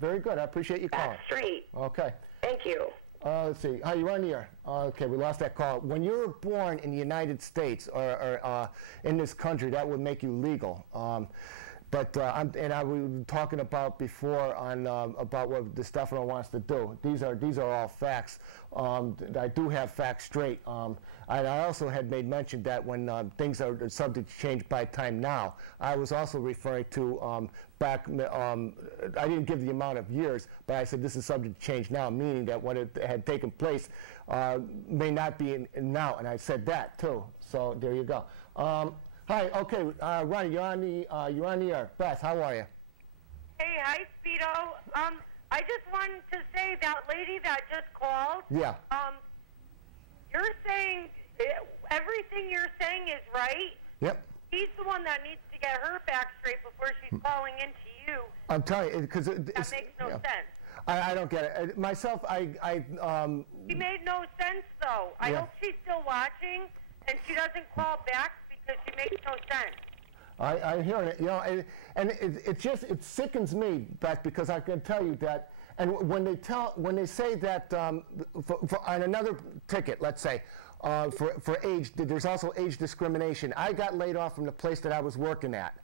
very good. I appreciate you calling. That's straight. Okay. Thank you. Let's see. Hi, you're on the air. Okay, we lost that call. When you were born in the United States or in this country, that would make you legal. But we were talking about before on about what DeStefano wants to do. These are all facts. I do have facts straight. I also had made mention that when things are subject to change by time now, I was also referring to back. I didn't give the amount of years, but I said this is subject to change now, meaning that what had taken place may not be in now, and I said that too. So there you go. Hi, okay, Ronnie, you're on the air. Beth, how are you? Hey, hi, Speedo. I just wanted to say that lady that just called. Yeah. You're saying everything you're saying is right. Yep. He's the one that needs to get her back straight before she's calling into you. I'm telling you, because that makes no sense. I don't get it. Myself, She made no sense though. I hope she's still watching and she doesn't call back. She makes no sense. I hear it, and it sickens me, Beth, because I can tell you that, and when they say that on another ticket, let's say, for age, there's also age discrimination. I got laid off from the place that I was working at.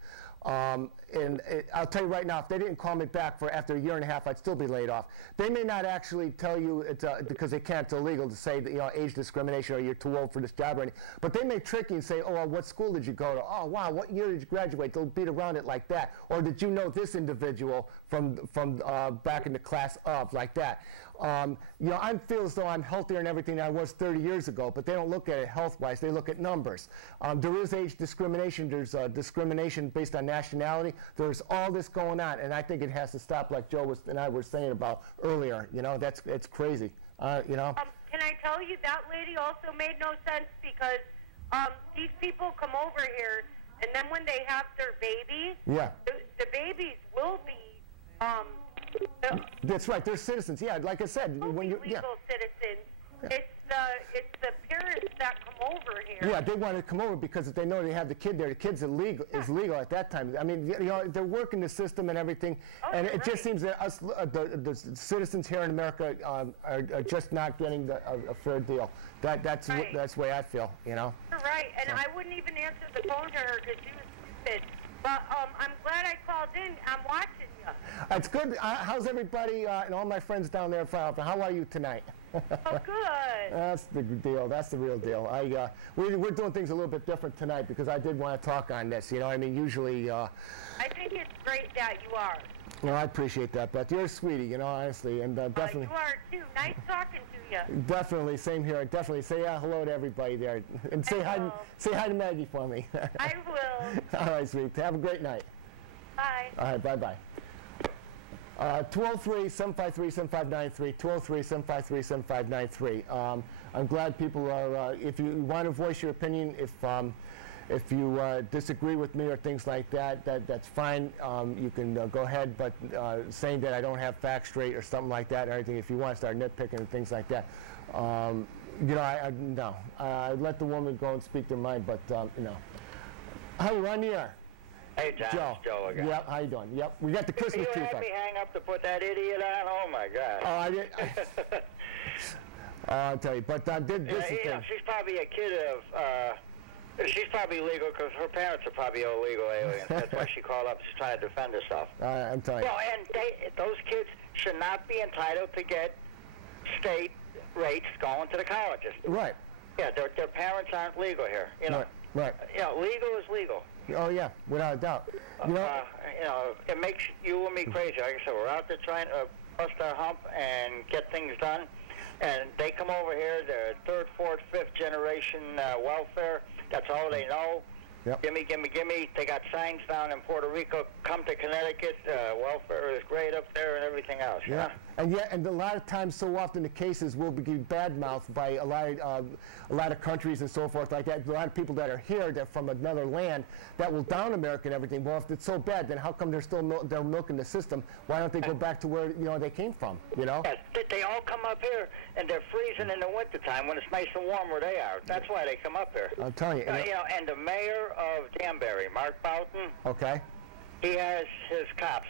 And I'll tell you right now, if they didn't call me back for after a year and a half, I'd still be laid off. They may not actually tell you it's because they can't. It's illegal to say that age discrimination or you're too old for this job or anything. But they may trick you and say, oh, well, what school did you go to? Oh, wow, what year did you graduate? They'll beat around it like that. Or did you know this individual from back in the class of like that? I feel as though I'm healthier and everything than I was 30 years ago, but they don't look at it health-wise. They look at numbers. There is age discrimination. There's discrimination based on nationality. There's all this going on, and I think it has to stop, like Joe and I were saying about earlier. It's crazy. Can I tell you that lady also made no sense because these people come over here, and then when they have their babies, the babies will be. That's right. They're citizens. Yeah, like I said, when you legal citizens. Yeah. It's the parents that come over here. Yeah, they want to come over because if they know they have the kid there, the kid's illegal is legal at that time. I mean, they're working the system and everything, and it just seems that us, the citizens here in America, are just not getting a fair deal. That's the way I feel. You're right, and I wouldn't even answer the phone to her because she was stupid. But I'm glad I called in. I'm watching you. That's good. How's everybody and all my friends down there? How are you tonight? Oh, good. That's the deal. That's the real deal. We're doing things a little bit different tonight because I did want to talk on this. I mean, usually. I think it's great that you are. Well, I appreciate that, Beth. You're a sweetie, honestly, and definitely. You are too. Nice talking to you. Definitely, same here. Definitely say hello to everybody there, and say hi to Maggie for me. I will. All right, sweetie. Have a great night. Bye. All right, bye-bye. 203-753-7593, 203-753-7593. I'm glad people are, if you want to voice your opinion, if you disagree with me or things like that, that's fine. You can go ahead, but saying that I don't have facts straight or something like that or anything, if you want to start nitpicking and things like that, no. I let the woman go and speak their mind, but, Hi, you're on the air. Hey, John, it's Joe again. Yep, how you doing? Yep, we got the Christmas tree. You had me hang up to put that idiot on? Oh, my God. Oh, I did. I'll tell you, but she's probably a kid of, she's probably legal because her parents are probably illegal aliens. That's why she called up. She's trying to defend herself. I'm telling you. Well, and those kids should not be entitled to get state rates going to the colleges. Right. Yeah, their parents aren't legal here. Right. Legal is legal. Oh yeah, without a doubt. It makes you and me crazy. Like I said, we're out there trying to bust our hump and get things done, and they come over here. They're third, fourth, fifth generation welfare. That's all they know. Yep. Gimme, gimme, gimme. They got signs down in Puerto Rico. Come to Connecticut. Welfare is great up there and everything else. Yeah. And a lot of times, so often the cases will be bad-mouthed by a lot of countries and so forth like that. A lot of people that are here, that from another land, that will down America and everything. Well, if it's so bad, then how come they're milking the system? Why don't they go back to where they came from? Yes, they all come up here, and they're freezing in the wintertime when it's nice and warm where they are. That's why they come up here. I'm telling you. And the mayor of Danbury, Mark Boughton. Okay. He has his cops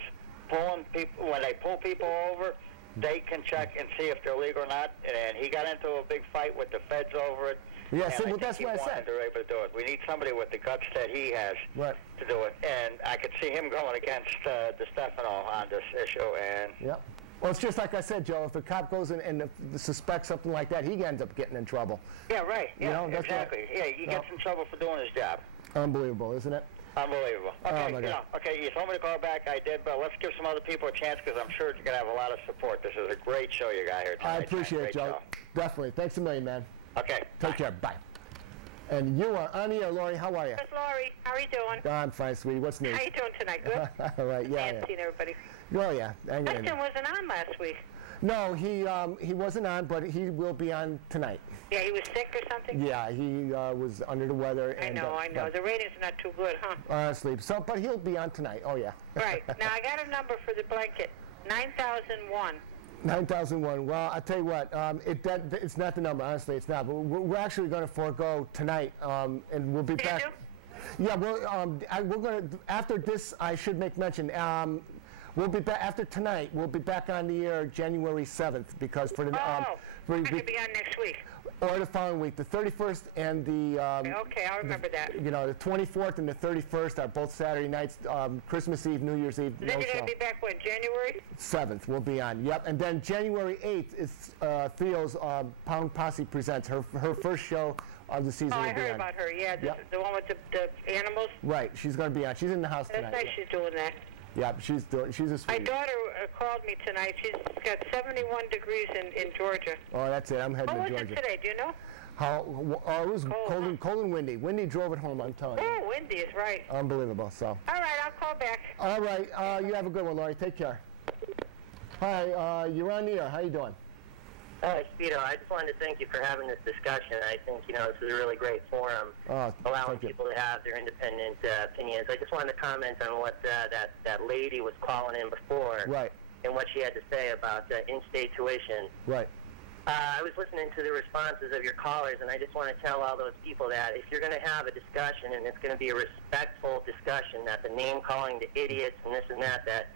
pulling people, when they pull people over, they can check and see if they're legal or not. And he got into a big fight with the feds over it. Yeah, see, well, that's what I said. They're able to do it. We need somebody with the guts that he has to do it. And I could see him going against DeStefano on this issue. And yep. Well, it's just like I said, Joe. If a cop goes in and suspects something like that, he ends up getting in trouble. Yeah, right. Yeah, you know, that's exactly. Yeah, he gets in trouble for doing his job. Unbelievable, isn't it? Unbelievable. Okay, okay, you told me to call back. I did, but let's give some other people a chance because I'm sure you're going to have a lot of support. This is a great show you got here tonight. I appreciate it, Joe. Show. Definitely. Thanks a million, man. Okay. Take care. Bye. And you are on the air, Lori. How are you? It's Lori. How are you doing? I'm fine, sweetie. What's new? How you doing tonight? Good? All right, yeah. Nancy and everybody. Oh, yeah. Justin wasn't on last week. No, he wasn't on, but he will be on tonight. Yeah, he was sick or something? Yeah, he was under the weather. And, I know. The ratings are not too good, huh? Honestly. So, but he'll be on tonight. Oh, yeah. Right. Now, I got a number for the blanket. 9001. 9001. Well, I'll tell you what, it's not the number, honestly, it's not. But we're actually going to forego tonight, and we'll be back. Yeah, we're going to, after this, I should make mention, we'll be back, after tonight, we'll be back on the air January 7th, because for the... I could be on next week. Or the following week, the 31st and the... okay, I'll remember that. You know, the 24th and the 31st are both Saturday nights, Christmas Eve, New Year's Eve. Then you're going to be back, when, January? 7th, we'll be on, yep. And then January 8th is Theo's Pound Posse Presents, her first show of the season. Oh, I heard about her, yeah, the one with the animals? Right, she's going to be on. She's in the house tonight. That's nice she's doing that. Yeah, she's a sweetie. My daughter called me tonight. She's got 71 degrees in Georgia. Oh, that's it. I'm heading to Georgia. What was it today? Do you know? It was cold and windy. Windy drove it home, I'm telling you. Oh, windy is right. Unbelievable, so. All right, I'll call back. All right, you have a good one, Laurie. Take care. Hi, you're on the air. How you doing? Speedo, I just wanted to thank you for having this discussion. I think, this is a really great forum, allowing people to have their independent opinions. I just wanted to comment on what that lady was calling in before, right, and what she had to say about in-state tuition. Right. I was listening to the responses of your callers, and I just want to tell all those people that if you're going to have a discussion, and it's going to be a respectful discussion, that the name-calling, the idiots, and this and that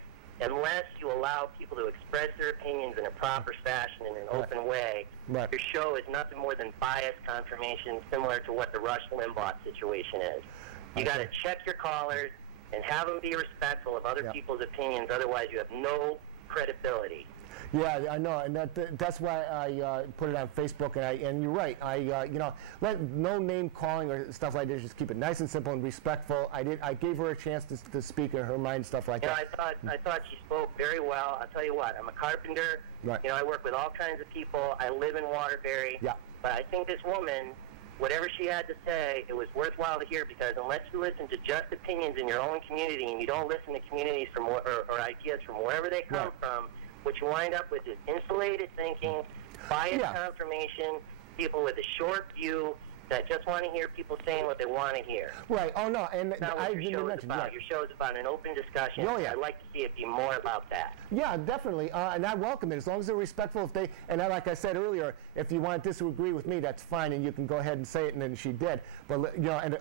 unless you allow people to express their opinions in a proper fashion in an open way, your show is nothing more than bias confirmation, similar to what the Rush Limbaugh situation is. You got to check your callers and have them be respectful of other people's opinions. Otherwise, you have no credibility. Yeah, I know, and that's why I put it on Facebook. And you're right. Let no name calling or stuff like this. Just keep it nice and simple and respectful. I gave her a chance to speak in her mind, stuff like that. I thought she spoke very well. I'll tell you what. I'm a carpenter. Right. I work with all kinds of people. I live in Waterbury. Yeah. But I think this woman, whatever she had to say, it was worthwhile to hear, because unless you listen to just opinions in your own community and you don't listen to communities from or ideas from wherever they come from. What you wind up with is insulated thinking, bias confirmation, people with a short view that just want to hear people saying what they want to hear. Right. Oh, no. And I didn't mention that. Your show is about an open discussion. Oh, yeah. I'd like to see it be more about that. Yeah, definitely. And I welcome it, as long as they're respectful. Like I said earlier, if you want to disagree with me, that's fine, and you can go ahead and say it, and then she did. But,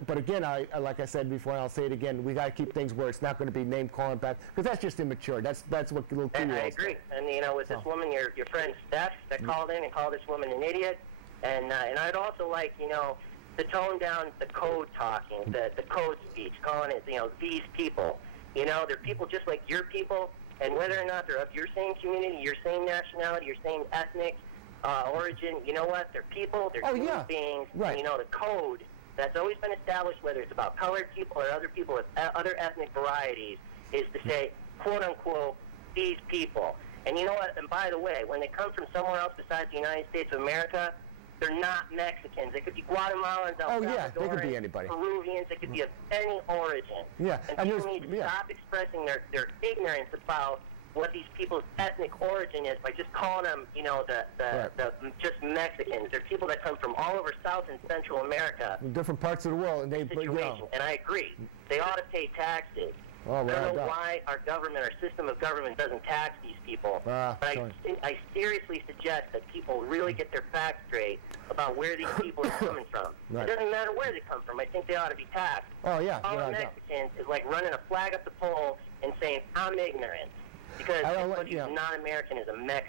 but again, like I said before, and I'll say it again, we got to keep things where it's not going to be name calling back, because that's just immature. That's what little 2-year-olds do. And I agree. And, with this woman, your friend Steph, that called in and called this woman an idiot, and I'd also like, to tone down the code talking, the code speech, calling it, these people. They're people just like your people, and whether or not they're of your same community, your same nationality, your same ethnic origin, you know what? They're people, they're human beings. Right. And, the code that's always been established, whether it's about colored people or other people with other ethnic varieties, is to say, quote unquote, these people. And you know what? And by the way, when they come from somewhere else besides the United States of America, they're not Mexicans. They could be Guatemalans, they could be anybody. Peruvians. They could be of any origin. Yeah. And people need to stop expressing their ignorance about what these people's ethnic origin is by just calling them, the just Mexicans. They're people that come from all over South and Central America. Different parts of the world, and And I agree. They ought to pay taxes. I don't know why our government, our system of government, doesn't tax these people. But I seriously suggest that people really get their facts straight about where these people are coming from. It doesn't matter where they come from. I think they ought to be taxed. Oh, yeah. All Mexicans is like running a flag up the pole and saying, I'm ignorant. Because somebody who's not American is a Mexican.